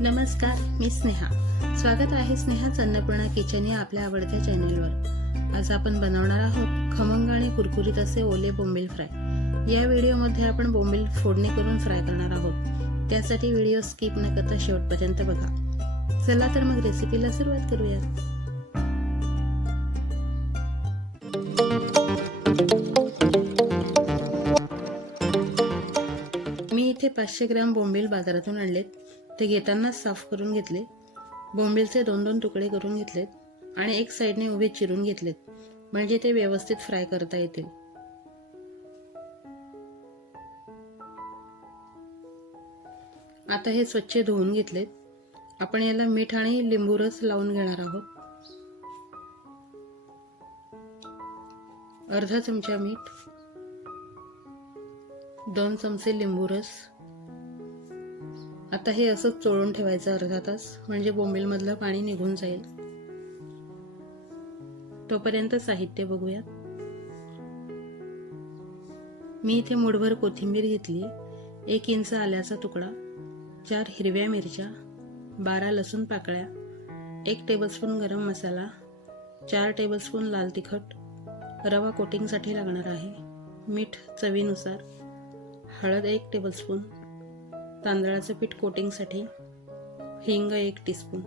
नमस्कार, मी स्नेहा. स्वागत आहे स्नेहाच अन्नपूर्णा किचन या आपल्या आवडत्या चॅनलवर. आज आपण बनवणार आहोत खमंग आणि कुरकुरीत असे ओले बोंबील फ्राय. या व्हिडिओमध्ये आपण बोंबील फोडणी करून फ्राय करणार आहोत. त्यासाठी व्हिडिओ स्किप न करता शेवटपर्यंत बघा. चला तर मग रेसिपीला सुरुवात करूयात. मी इथे 500 ग्रॅम बोंबील बाजारातून आणलेत. ते घेताना साफ करून घेतले. बोंबीलचे 2-2 तुकडे करून घेतलेत आणि एक साइडने उभे चिरून घेतलेत, म्हणजे ते व्यवस्थित फ्राय करता येतील. आता हे स्वच्छ धुवून घेतलेत. आपण याला मीठ आणि लिंबू रस लावून घेणार आहोत. अर्धा चमचा मीठ, 2 चमचे लिंबू रस. आता हे असंच चोळून ठेवायचं अर्धा तास, म्हणजे बोंबील मधलं पाणी निघून जाईल. तोपर्यंत साहित्य बघूयात. मी इथे मूठभर कोथिंबीर घेतली, 1 इंच आल्याचा तुकडा, 4 हिरव्या मिरच्या, 12 लसूण पाकळ्या, 1 टेबलस्पून गरम मसाला, 4 टेबलस्पून लाल तिखट, रवा कोटिंगसाठी लागणार आहे, मीठ चवीनुसार, हळद 1 टेबलस्पून, तांदळाचं पीठ कोटिंगसाठी, हिंग 1 टीस्पून.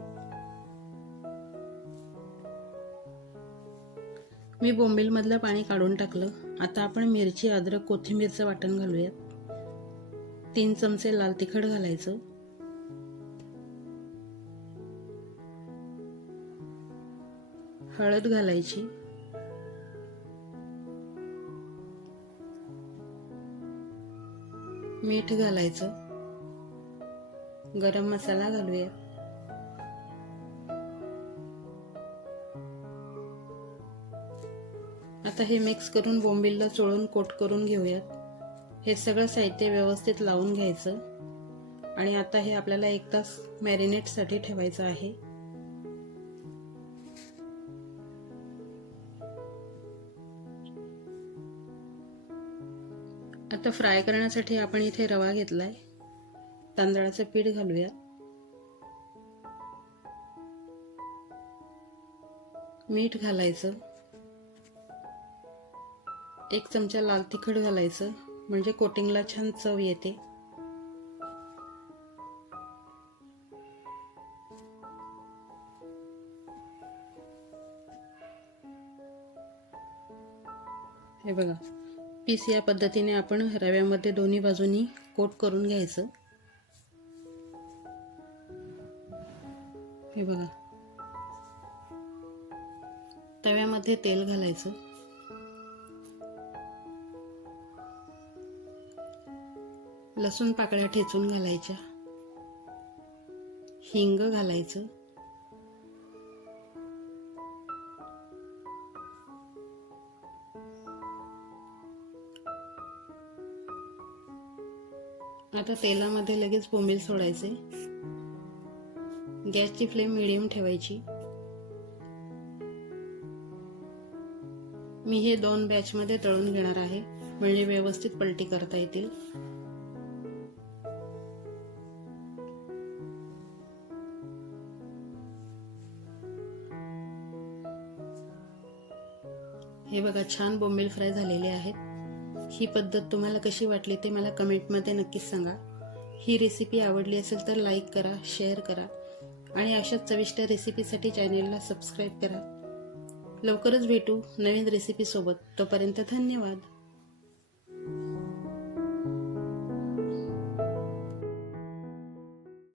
मी बोंबील मधलं पाणी काढून टाकलं. आता आपण मिरची, अद्रक, कोथिंबीरचं वाटण घालूयात. 3 चमचे लाल तिखट घालायचं, हळद घालायची, मीठ घालायचं, गरम मसाला घालूया. आता हे मिक्स करून बोंबीलला चोळून कोट करून घेऊयात. हे सगळं साहित्य व्यवस्थित लावून घ्यायचं आणि आता हे आपल्याला 1 तास मॅरिनेटसाठी ठेवायचं आहे. आता फ्राय करण्यासाठी आपण इथे रवा घेतलाय. तांदळाचं पीठ घालूया, मीठ घालायचं, 1 चमचा लाल तिखट घालायचं, म्हणजे कोटिंगला छान चव येते. हे बघा, पीस या पद्धतीने आपण रव्यामध्ये दोन्ही बाजूनी कोट करून घ्यायचं. हे बघा, तव्यामध्ये तेल घालायचं, लसूण पाकळ्या ठेचून घालायच्या, हिंग घालायचं, आता तेलामध्ये लगेच बोंबील सोडायचे. गॅसची फ्लेम मीडियम ठेवायची. मी हे 2 बॅच मध्ये तळून घेणार आहे, म्हणजे व्यवस्थित पलटी करता येतील. हे बघा, छान बोंबील फ्राय झालेले आहेत. ही पद्धत तुम्हाला कशी वाटली ते मला कमेंटमध्ये नक्कीच सांगा. ही रेसिपी आवडली असेल तर लाईक करा, शेअर करा आणि अशाच चविष्ट रेसिपीसाठी चॅनेलला सबस्क्राईब करा. लवकरच भेटू नवीन रेसिपी सोबत. तोपर्यंत धन्यवाद.